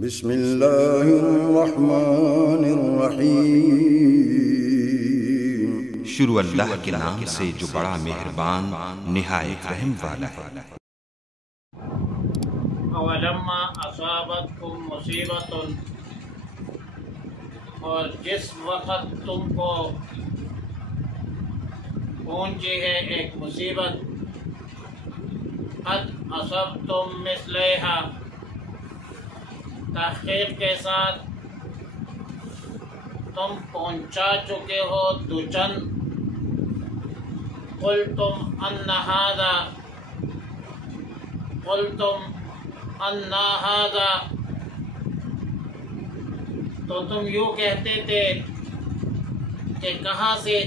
بسم اللہ الرحمن الرحیم۔ شروع اللہ کے نام سے جو بڑا مہربان نہایت رحم والا ہے۔ اولما اصابتکم مصیبت، اور جس وقت تم کو پہنچی ہے ایک مصیبت، قد اصبتم مثلیہا، تحقیق کے ساتھ تم پہنچا چکے ہو دوچند، قلتم ان ھذا، تو تم یوں کہتے تھے کہ کہاں سے؟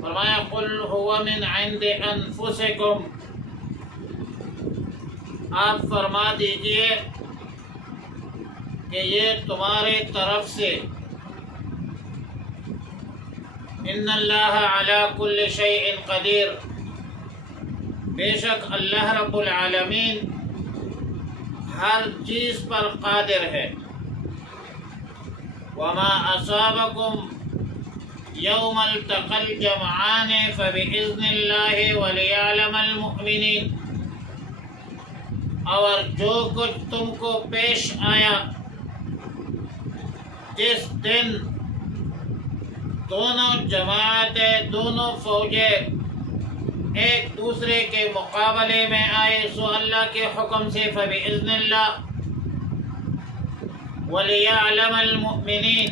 فرمایا قل هو من عند انفسکم، آپ فرما دیجئے کہ یہ تمہارے طرف سے، ان اللہ علی کل شیء قدیر، بے شک اللہ رب العالمین ہر چیز پر قادر ہے۔ وما اصابکم یوم التقى الجمعان فبإذن اللہ وليعلم المؤمنین، اور جو کچھ تم کو پیش آیا جس دن دونوں جماعتیں، دونوں فوجیں ایک دوسرے کے مقابلے میں آئے، سو اللہ کے حکم سے، فبإذن اللہ وَلِيَعْلَمَ الْمُؤْمِنِينَ،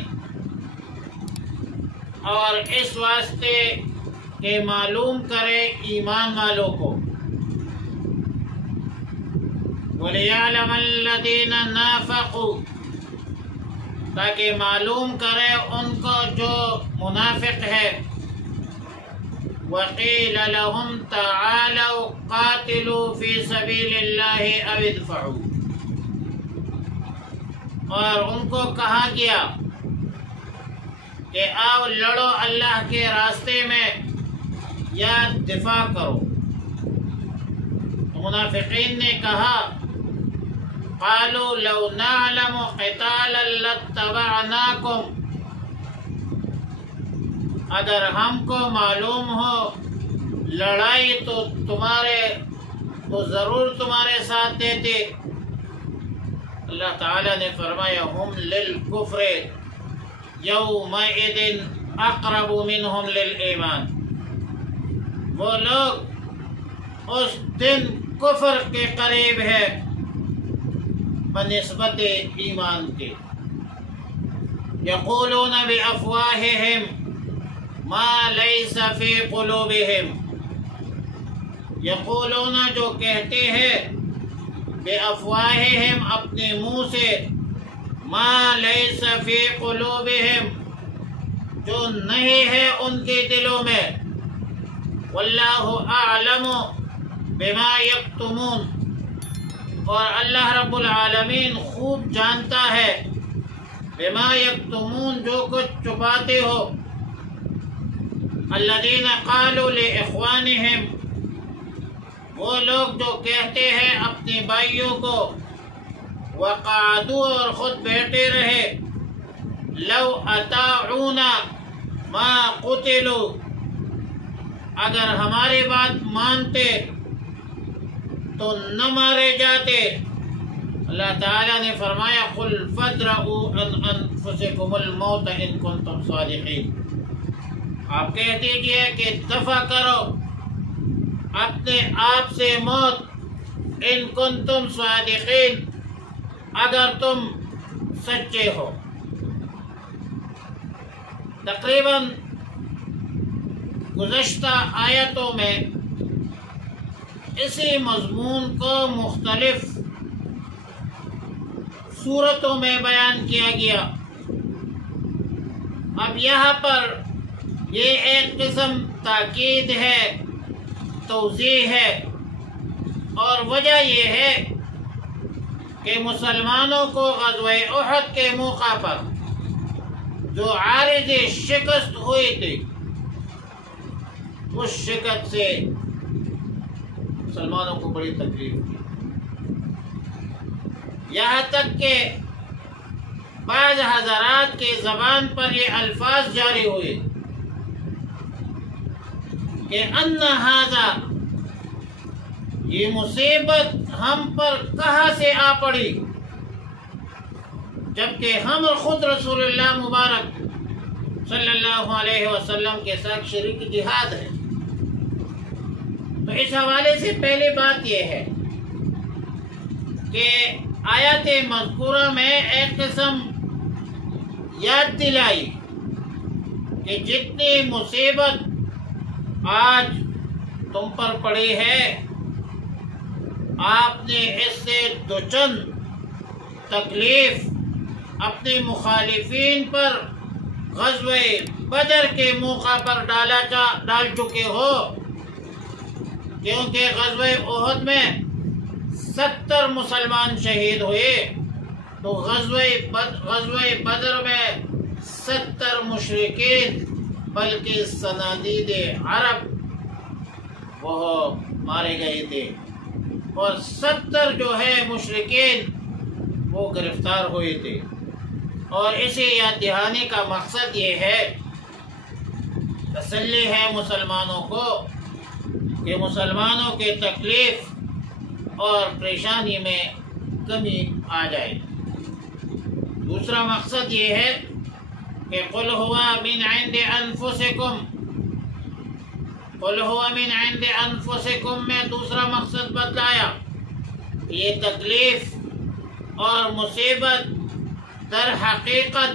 اور اس واسطے کہ معلوم کرے ایمان والوں کو، وَلِيَعْلَمَ الَّذِينَ نَافَقُوا، تاکہ معلوم کرے ان کو جو منافق ہے، وَقِيلَ لَهُمْ تَعَالَوْا قَاتِلُوا فِي سَبِيلِ اللَّهِ أَوِ ادْفَعُوا، اور ان کو کہا گیا کہ آؤ لڑو اللہ کے راستے میں یا دفاع کرو۔ منافقین نے کہا قالوا لو نعلم قتالا لاتبعناکم، اگر ہم کو معلوم ہو لڑائی تو ضرور تمہارے ساتھ دیتے۔ اللہ تعالیٰ نے فرمایا ہم للکفر یومئذ اقرب منہم للایمان، وہ لوگ اس دن کفر کے قریب ہے بنسبت ایمان کے۔ یقولون بافواہہم ما لیس فی قلوبہم، یقولون جو کہتے ہیں، بافواہہم اپنے منہ سے، ما لیس فی قلوبہم جو نہیں ہے ان کے دلوں میں، واللہ اعلم بما یکتمون، اور اللہ رب العالمین خوب جانتا ہے بما یکتمون جو کچھ چھپاتے ہو۔ الذین قالوا لاخوانہم، وہ لوگ جو کہتے ہیں اپنے بھائیوں کو، وقعدوا اور خود بیٹھے رہے، لو اطاعونا ما قتلوا، اگر ہماری بات مانتے تو نہ مارے جاتے۔ اللہ تعالیٰ نے فرمایا قل فادرؤوا عن انفسکم الموت ان کنتم صادقین، آپ کہہ دیجئے کہ دفع کرو اپنے آپ سے موت، ان کنتم صادقین، اگر تم سچے ہو۔ تقریباً گزشتہ آیتوں میں اسی مضمون کو مختلف صورتوں میں بیان کیا گیا۔ اب یہاں پر یہ ایک قسم تاکید ہے، توضیح ہے، اور وجہ یہ ہے کہ مسلمانوں کو غزوہ احد کے موقع پر جو عارض شکست ہوئی تھی، اس شکست سے مسلمانوں کو بڑی تکلیف دی۔ یہاں تک کہ بعض حضرات کی زبان پر یہ الفاظ جاری ہوئے کہ ان ھذا، یہ مصیبت ہم پر کہاں سے آ پڑی، جبکہ ہم خود رسول اللہ مبارک صلی اللہ علیہ وسلم کے ساتھ شریک جہاد ہے۔ تو اس حوالے سے پہلی بات یہ ہے کہ آیات مذکورہ میں ایک قسم یاد دلائی کہ جتنی مصیبت آج تم پر پڑی ہے، آپ نے اس سے دوچند تکلیف اپنے مخالفین پر غزوہ بدر کے موقع پر ڈال چکے ہو، کیونکہ غزوہ احد میں 70 مسلمان شہید ہوئے، تو غزوہ بدر میں 70 مشرکین بلکہ صنادید عرب وہ مارے گئے تھے، اور 70 جو ہے مشرکین وہ گرفتار ہوئے تھے۔ اور اسی یاد دہانی کا مقصد یہ ہے، تسلی ہے مسلمانوں کو کہ مسلمانوں کے تکلیف اور پریشانی میں کمی آ جائے۔ دوسرا مقصد یہ ہے کہ قل هو من عند انفسکم، قل هو من عند انفسکم میں دوسرا مقصد بتلایا، یہ تکلیف اور مصیبت در حقیقت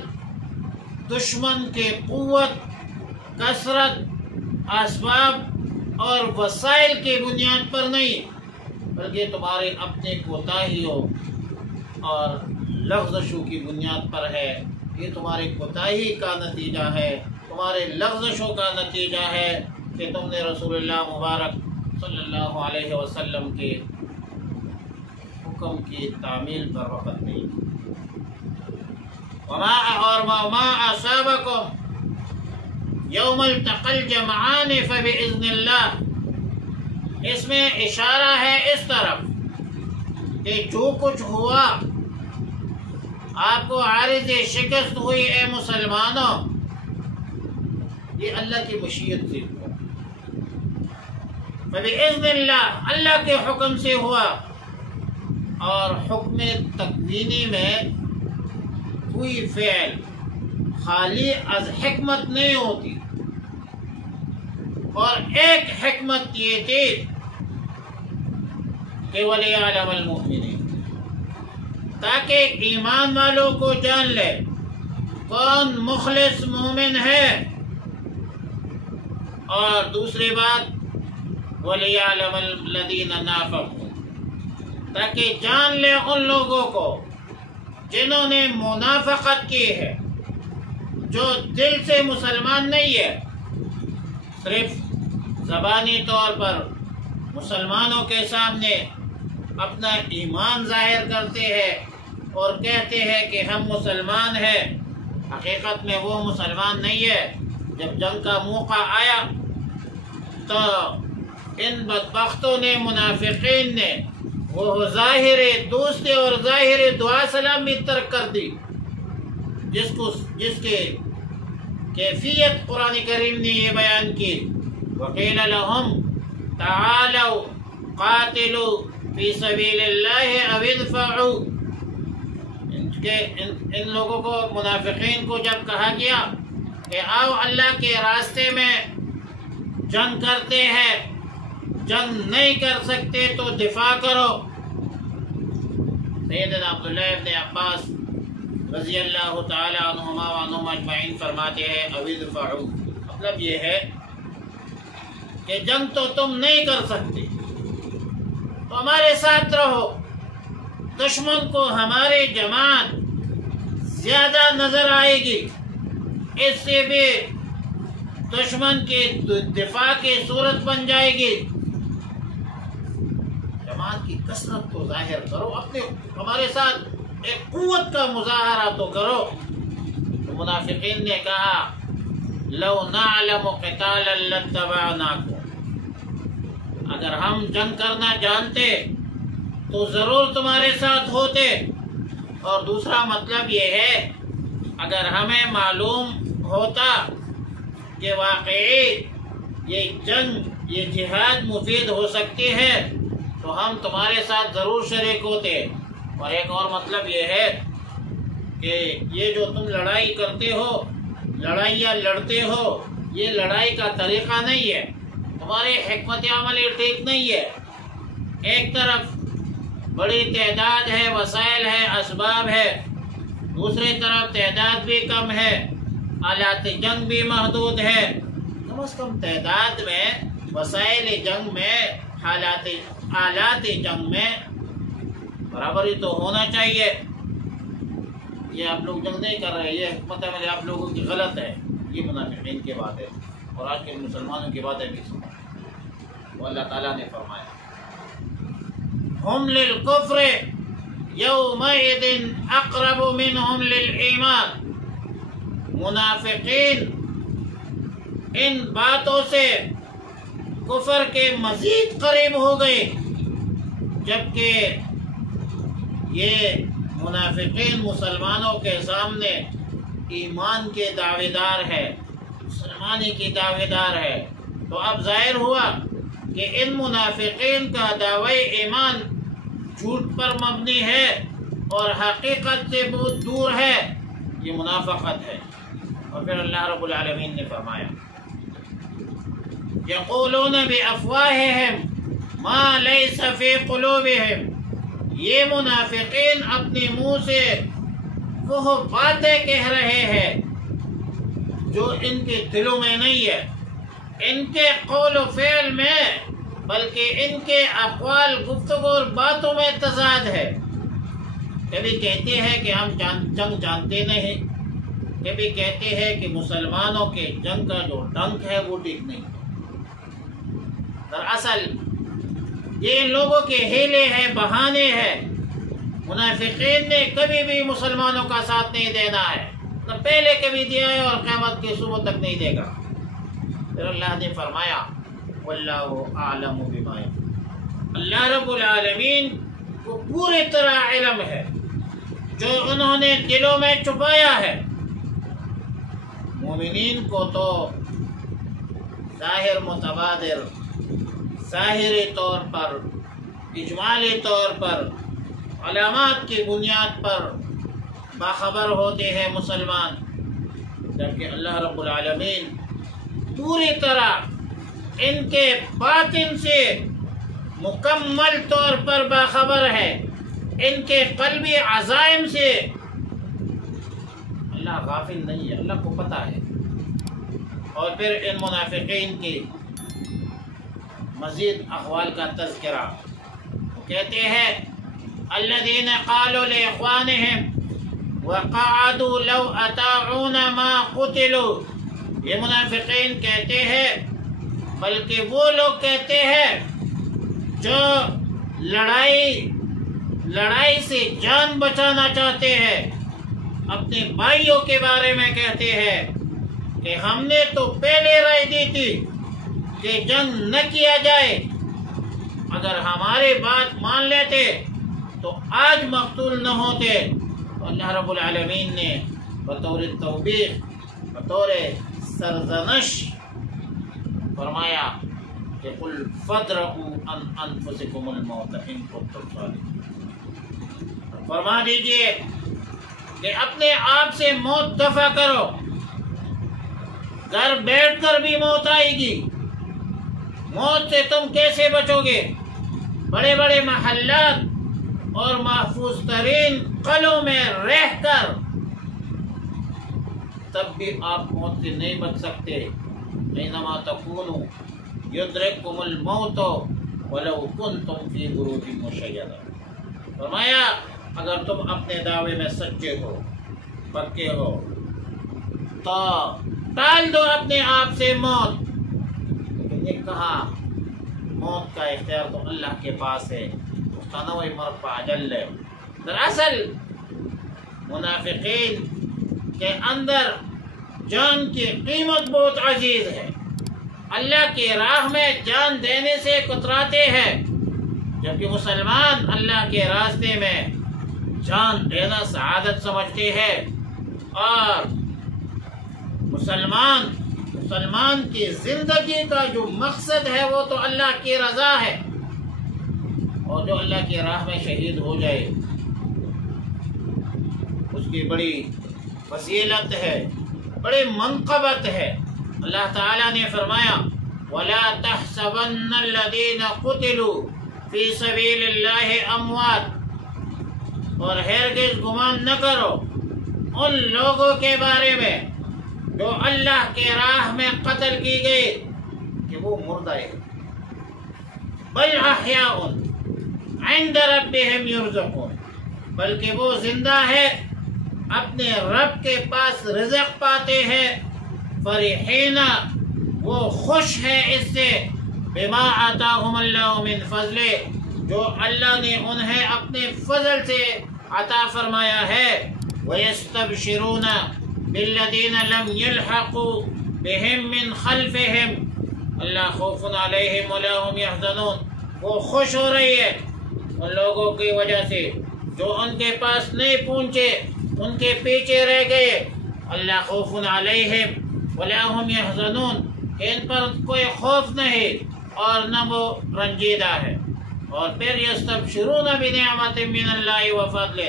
دشمن کے قوت، کثرت، اسباب اور وسائل کی بنیاد پر نہیں، بلکہ تمہارے اپنے کوتاہیوں اور لغزشوں کی بنیاد پر ہے۔ یہ تمہاری کوتاہی کا نتیجہ ہے، تمہارے لغزشوں کا نتیجہ ہے کہ تم نے رسول اللہ مبارک صلی اللہ علیہ وسلم کے حکم کی تعمیل پر وقت نہیں کی۔ وما اصابکم یوم التقى الجمعان فبإذن اللہ، اس میں اشارہ ہے اس طرف کہ جو کچھ ہوا، آپ کو عارض شکست ہوئی اے مسلمانوں، یہ اللہ کی مشیت سے ہوا، فبإذن اللہ، اللہ کے حکم سے ہوا۔ اور حکم تکوینی میں کوئی فعل خالی از حکمت نہیں ہوتی، اور ایک حکمت یہ تھی کہ وَلِيَعْلَمَ الْمُؤْمِنِينَ، تاکہ ایمان والوں کو جان لے کون مخلص مومن ہے، اور دوسری بات وَلِيَعْلَمَ الَّذِينَ نَافَقُوا، تاکہ جان لے ان لوگوں کو جنہوں نے منافقت کی ہے، جو دل سے مسلمان نہیں ہے، صرف زبانی طور پر مسلمانوں کے سامنے اپنا ایمان ظاہر کرتے ہیں اور کہتے ہیں کہ ہم مسلمان ہیں، حقیقت میں وہ مسلمان نہیں ہے۔ جب جنگ کا موقع آیا تو ان بدبختوں نے، منافقین نے، وہ ظاہر دوستی اور ظاہر دعا سلام بھی ترک کر دی، جس کے کیفیت قرآن کریم نے یہ بیان کی، وَقِيلَ لَهُمْ تَعَالَوْا قَاتِلُوا فِي سَبِيلِ اللَّهِ أَوِ ادْفَعُوا، ان لوگوں کو، منافقین کو جب کہا گیا کہ آؤ اللہ کے راستے میں جنگ کرتے ہیں، جنگ نہیں کر سکتے تو دفاع کرو، سیدنا عبداللہ ابن عباس رضی اللہ تعالی عنہما وعنہم اجمعین فرماتے ہیں او ادفعوا، مطلب یہ ہے کہ جنگ تو تم نہیں کر سکتے تو ہمارے ساتھ رہو، دشمن کو ہماری جماعت زیادہ نظر آئے گی، اس سے بھی دشمن کی دفاع کی صورت بن جائے گی، جماعت کی کثرت کو ظاہر کرو، اپنے ہمارے ساتھ ایک قوت کا مظاہرہ تو کرو۔ تو منافقین نے کہا لو نعلم قتالا لاتبعناکم، اگر ہم جنگ کرنا جانتے تو ضرور تمہارے ساتھ ہوتے، اور دوسرا مطلب یہ ہے اگر ہمیں معلوم ہوتا کہ واقعی یہ جنگ یہ جہاد مفید ہو سکتی ہے تو ہم تمہارے ساتھ ضرور شریک ہوتے۔ اور ایک اور مطلب یہ ہے کہ یہ جو تم لڑائی کرتے ہو، لڑائیاں لڑتے ہو، یہ لڑائی کا طریقہ نہیں ہے، تمہاری حکمت عملی ٹھیک نہیں ہے۔ ایک طرف بڑی تعداد ہے، وسائل ہے، اسباب ہے، دوسری طرف تعداد بھی کم ہے، آلات جنگ بھی محدود ہے۔ کم از کم تعداد میں، وسائل جنگ میں، آلات جنگ میں برابری تو ہونا چاہیے۔ یہ آپ لوگ جنگ نہیں کر رہے، یہ حکمت عملی آپ لوگوں کی غلط ہے، یہ منافقین کی بات ہے اور آج کے مسلمانوں کی باتیں بھی سنو۔ وہ اللہ تعالیٰ نے فرمایا ہم للکفر یومئذ اقرب منہم للایمان، منافقین ان باتوں سے کفر کے مزید قریب ہو گئے، جبکہ یہ منافقین مسلمانوں کے سامنے ایمان کے دعوے دار ہے، مسلمانی کی دعوے دار ہے۔ تو اب ظاہر ہوا کہ ان منافقین کا دعوی ایمان جھوٹ پر مبنی ہے اور حقیقت سے بہت دور ہے، یہ منافقت ہے۔ اور پھر اللہ رب العالمین نے فرمایا یقولون بافواہہم ما لیس فی قلوبہم، یہ منافقین اپنے منہ سے وہ باتیں کہہ رہے ہیں جو ان کے دلوں میں نہیں ہے، ان کے قول و فعل میں، بلکہ ان کے اقوال، گفتگو اور باتوں میں تضاد ہے۔ کبھی کہتے ہیں کہ ہم جنگ جانتے نہیں، کبھی کہتے ہیں کہ مسلمانوں کے جنگ کا جو ڈنک ہے وہ ٹھیک نہیں۔ دراصل یہ ان لوگوں کے ہیلے ہیں، بہانے ہیں۔ منافقین نے کبھی بھی مسلمانوں کا ساتھ نہیں دینا ہے، نہ پہلے کبھی دیا ہے اور قیامت کے صبح تک نہیں دے گا۔ پھر اللہ نے فرمایا واللہ اعلم بما یفعلون، اللہ رب العالمین کو پوری طرح علم ہے جو انہوں نے دلوں میں چھپایا ہے۔ مومنین کو تو ظاہر متبادر، ظاہری طور پر، اجمالی طور پر، علامات کی بنیاد پر باخبر ہوتے ہیں مسلمان، جبکہ اللہ رب العالمین پوری طرح ان کے باطن سے مکمل طور پر باخبر ہے، ان کے قلبی عزائم سے اللہ غافل نہیں ہے، اللہ کو پتہ ہے۔ اور پھر ان منافقین کی مزید احوال کا تذکرہ، وہ کہتے ہیں الذین قالوا لاخوانہم وقعدوا لو اطاعونا ما قتلوا، یہ منافقین کہتے ہیں، بلکہ وہ لوگ کہتے ہیں جو لڑائی سے جان بچانا چاہتے ہیں، اپنے بھائیوں کے بارے میں کہتے ہیں کہ ہم نے تو پہلے رائے دی تھی کہ جنگ نہ کیا جائے، اگر ہماری بات مان لیتے تو آج مقتول نہ ہوتے۔ تو اللہ رب العالمین نے بطور توبیخ، بطور سرزنش فرمایا کہ قل فادرؤوا عن انفسکم الموت ان کنتم صادقین، فرما دیجئے کہ اپنے آپ سے موت دفع کرو، گھر بیٹھ کر بھی موت آئے گی، موت سے تم کیسے بچو گے؟ بڑے بڑے محلات اور محفوظ ترین قلعوں میں رہ کر تب بھی آپ موت سے نہیں بچ سکتے۔ اینما تکونوا یدرککم الموت ولو کنتم فی بروج مشیدہ، فرمایا اگر تم اپنے دعوے میں سچے ہو، پکے ہو، تو ٹال دو اپنے آپ سے موت۔ لیکن یہ کہا موت کا اختیار تو اللہ کے پاس ہے، مستنوع مرفع جل ہے۔ دراصل منافقین کے اندر جان کی قیمت بہت عزیز ہے، اللہ کی راہ میں جان دینے سے کتراتے ہیں، جبکہ مسلمان اللہ کے راستے میں جان دینا سعادت سمجھتی ہے، اور مسلمان کی زندگی کا جو مقصد ہے وہ تو اللہ کی رضا ہے، اور جو اللہ کی راہ میں شہید ہو جائے اس کی بڑی فضیلت ہے، بڑی منقبت ہے۔ اللہ تعالیٰ نے فرمایا وَلَا تَحْسَبَنَّ الَّذِينَ قُتِلُوا فِي سَبِيلِ اللَّهِ أَمْوَاتٌ، اور ہرگز گمان نہ کرو ان لوگوں کے بارے میں جو اللہ کے راہ میں قتل کی گئی کہ وہ مردہ ہے، بل احیاء عند ربهم يرزقون، بلکہ وہ زندہ ہے، اپنے رب کے پاس رزق پاتے ہیں، فرحین وہ خوش ہے اس سے، بما آتاہم اللہ من فضل، جو اللہ نے انہیں اپنے فضل سے عطا فرمایا ہے، وَيَسْتَبْشِرُونَ بِالَّذِينَ لَمْ يَلْحَقُوا بِهِمْ مِنْ خَلْفِهِمْ اللہ خوف علیہم ولا هم يحزنون، وہ خوش ہو رہی ہے ان لوگوں کی وجہ سے جو ان کے پاس نہیں پہنچے، ان کے پیچھے رہ گئے۔ اللہ خوف علیہم ولا هم يحزنون، ان پر کوئی خوف نہیں اور نہ وہ رنجیدہ ہے۔ اور پھر یستبشرون بنعمت من اللہ وفضل،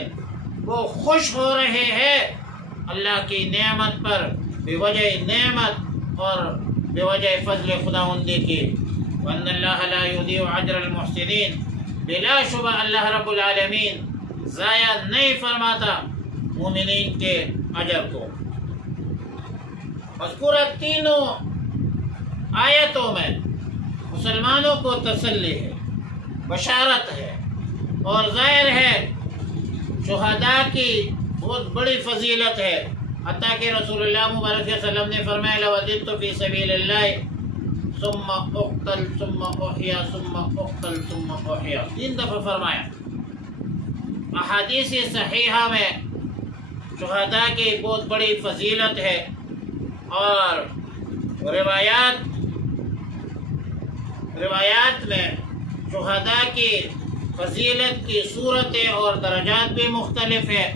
وہ خوش ہو رہے ہیں اللہ کی نعمت پر، بوجہ نعمت اور بوجہ فضل خداوندی کی۔ وَأَنَّ اللَّهَ لَا يُضِيعُ أَجْرَ الْمُحْسِنِينَ، بلا شبہ اللہ رب العالمین ضائع نہیں فرماتا مومنین کے اجر کو۔ مذکورہ تینوں آیتوں میں مسلمانوں کو تسلی ہے، بشارت ہے، اور ظاہر ہے شہداء کی بہت بڑی فضیلت ہے، حتیٰ کہ رسول اللہ مبارک صلی اللہ علیہ وسلم نے فرمایا لَوَجِدْتُ فِي سَبِيلِ اللَّهِ ثُمَّ أُقْتَلْ ثُمَّ أُحْيَا ثُمَّ أُقْتَلْ ثُمَّ أُحْيَا، 3 دفعہ فرمایا۔ احادیث صحیحہ میں شہداء کی بہت بڑی فضیلت ہے، اور روایات میں شہداء کی فضیلت کی صورتیں اور درجات بھی مختلف ہے۔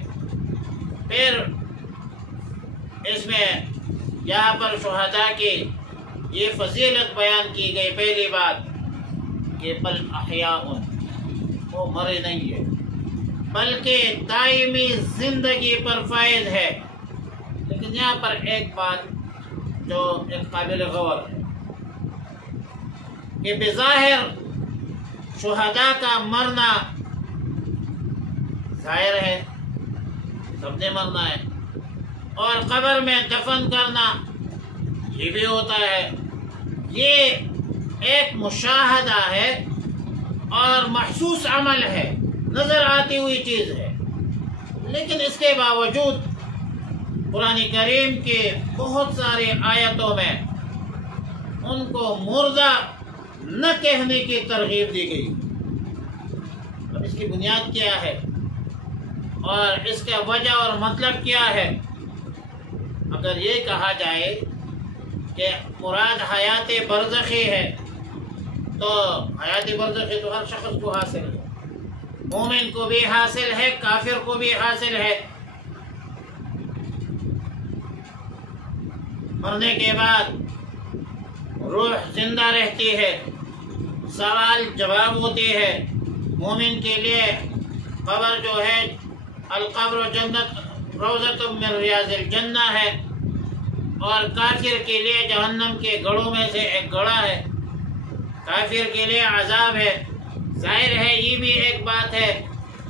پھر اس میں یہاں پر شہداء کی یہ فضیلت بیان کی گئی، پہلی بات کہ بل احیاء، وہ مرے نہیں ہے بلکہ دائمی زندگی پر فائز ہے۔ لیکن یہاں پر ایک بات جو ایک قابل غور ہے کہ بظاہر شہداء کا مرنا ظاہر ہے، سب نے مرنا ہے، اور قبر میں دفن کرنا یہ بھی ہوتا ہے، یہ ایک مشاہدہ ہے اور محسوس عمل ہے، نظر آتی ہوئی چیز ہے۔ لیکن اس کے باوجود قرآن کریم کے بہت سارے آیتوں میں ان کو مردہ نہ کہنے کی ترغیب دی گئی۔ اب اس کی بنیاد کیا ہے اور اس کا وجہ اور مطلب کیا ہے؟ اگر یہ کہا جائے کہ مراد حیات برزخی ہے تو حیات برزخی تو ہر شخص کو حاصل ہے، مومن کو بھی حاصل ہے، کافر کو بھی حاصل ہے۔ مرنے کے بعد روح زندہ رہتی ہے، سوال جواب ہوتی ہے۔ مومن کے لیے قبر جو ہے القبر جنت روضۃ من ریاض الجنہ ہے، اور کافر کے لیے جہنم کے گڑھوں میں سے ایک گڑھا ہے، کافر کے لیے عذاب ہے۔ ظاہر ہے یہ بھی ایک بات ہے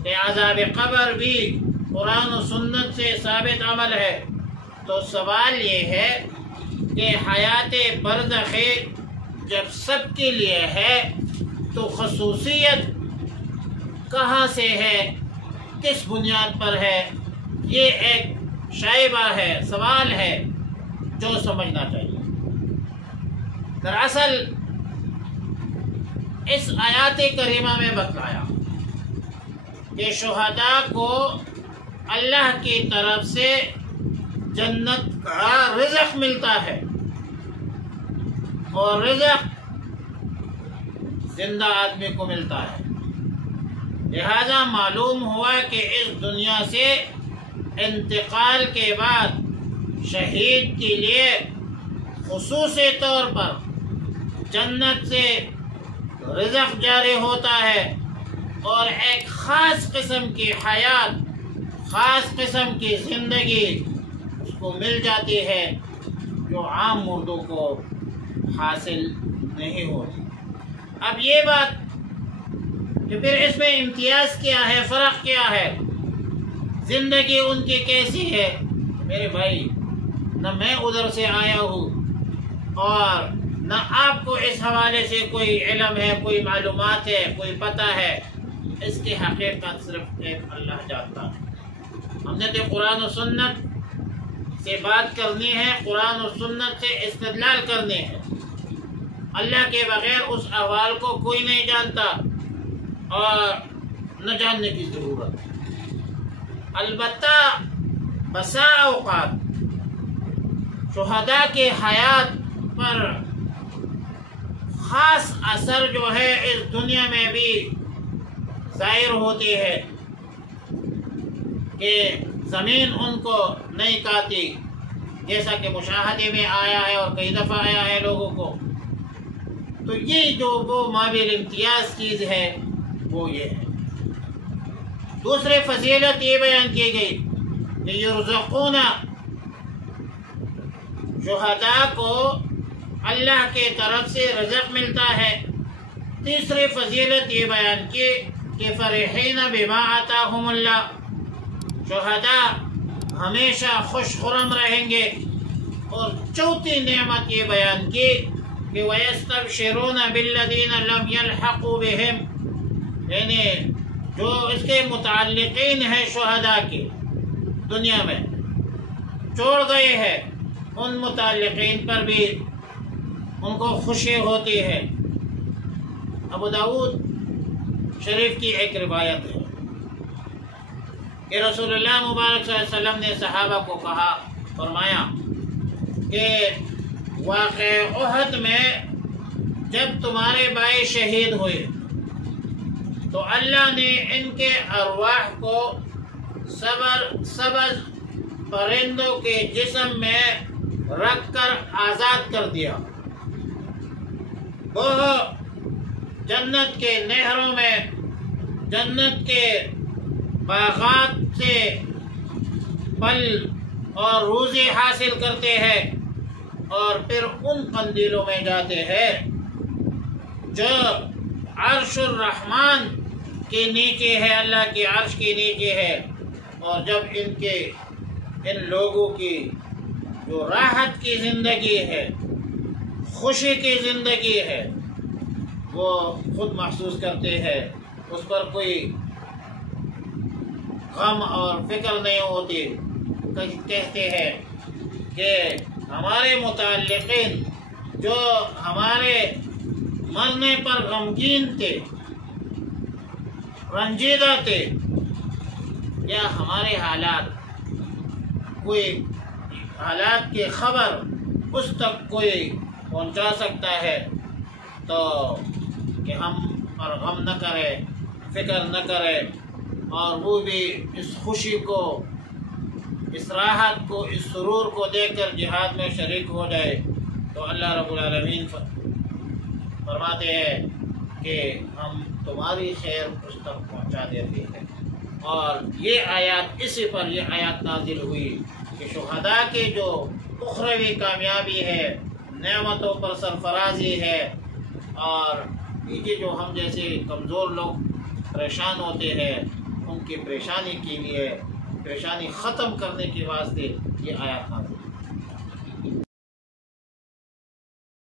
کہ عذاب قبر بھی قرآن و سنت سے ثابت عمل ہے۔ تو سوال یہ ہے کہ حیات برزخی جب سب کے لیے ہے تو خصوصیت کہاں سے ہے، کس بنیاد پر ہے؟ یہ ایک شائبہ ہے، سوال ہے جو سمجھنا چاہیے۔ دراصل اس آیات کریمہ میں بتلایا کہ شہداء کو اللہ کی طرف سے جنت کا رزق ملتا ہے، اور رزق زندہ آدمی کو ملتا ہے۔ لہذا معلوم ہوا کہ اس دنیا سے انتقال کے بعد شہید کے لیے خصوصی طور پر جنت سے رزق جاری ہوتا ہے اور ایک خاص قسم کی حیات، خاص قسم کی زندگی اس کو مل جاتی ہے جو عام مردوں کو حاصل نہیں ہوتی۔ اب یہ بات کہ پھر اس میں امتیاز کیا ہے، فرق کیا ہے، زندگی ان کی کیسی ہے؟ میرے بھائی، نہ میں ادھر سے آیا ہوں اور نہ آپ کو اس حوالے سے کوئی علم ہے، کوئی معلومات ہے، کوئی پتہ ہے۔ اس کی حقیقت صرف ایک اللہ جانتا ہے۔ ہم نے تو قرآن و سنت سے بات کرنی ہے، قرآن و سنت سے استدلال کرنے ہے۔ اللہ کے بغیر اس احوال کو کوئی نہیں جانتا اور نہ جاننے کی ضرورت ہے۔ البتہ بسا اوقات شہداء کے حیات پر خاص اثر جو ہے اس دنیا میں بھی ظاہر ہوتی ہے کہ زمین ان کو نہیں کاتی، جیسا کہ مشاہدے میں آیا ہے اور کئی دفعہ آیا ہے لوگوں کو۔ تو یہ جو وہ مابل امتیاز چیز ہے وہ یہ ہے۔ دوسری فضیلت یہ بیان کی گئی کہ یرزقون، شہداء کو اللہ کی طرف سے رزق ملتا ہے۔ تیسری فضیلت یہ بیان کی کہ فرحین بما آتاہم اللہ، شہداء ہمیشہ خوش خرم رہیں گے۔ اور چوتھی نعمت یہ بیان کی کہ وَيَسْتَبْشِرُونَ بِالَّذِينَ لَمْ يَلْحَقُوا بِهِمْ، یعنی جو اس کے متعلقین ہیں شہداء کے دنیا میں چھوڑ گئے ہیں، ان متعلقین پر بھی ان کو خوشی ہوتی ہے۔ ابو داؤد شریف کی ایک روایت ہے کہ رسول اللہ مبارک صلی اللہ علیہ وسلم نے صحابہ کو کہا، فرمایا کہ واقع احد میں جب تمہارے بھائی شہید ہوئے تو اللہ نے ان کے ارواح کو سبز پرندوں کے جسم میں رکھ کر آزاد کر دیا۔ وہ جنت کے نہروں میں، جنت کے باغات سے پھل اور روزی حاصل کرتے ہیں اور پھر ان قندیلوں میں جاتے ہیں جو عرش الرحمن کے نیچے ہے، اللہ کے عرش کے نیچے ہے۔ اور جب ان لوگوں کی جو راحت کی زندگی ہے، خوشی کی زندگی ہے، وہ خود محسوس کرتے ہیں، اس پر کوئی غم اور فکر نہیں ہوتی، کہتے ہیں کہ ہمارے متعلقین جو ہمارے مرنے پر غمگین تھے، رنجیدہ تھے، یا ہمارے حالات کی خبر اس تک کوئی پہنچا سکتا ہے تو کہ ہم پر غم نہ کرے، فکر نہ کرے، اور وہ بھی اس خوشی کو، اس راحت کو، اس سرور کو دیکھ کر جہاد میں شریک ہو جائے۔ تو اللہ رب العالمین فرماتے ہیں کہ ہم تمہاری خیر اس تک پہنچا دیتے ہیں۔ اور یہ آیات، اسی پر یہ آیات نازل ہوئی کہ شہداء کے جو اخروی کامیابی ہے، نعمتوں پر سرفرازی ہے، اور یہ جو ہم جیسے کمزور لوگ پریشان ہوتے ہیں، ان کی پریشانی کے لیے، پریشانی ختم کرنے کے واسطے یہ آیات نازل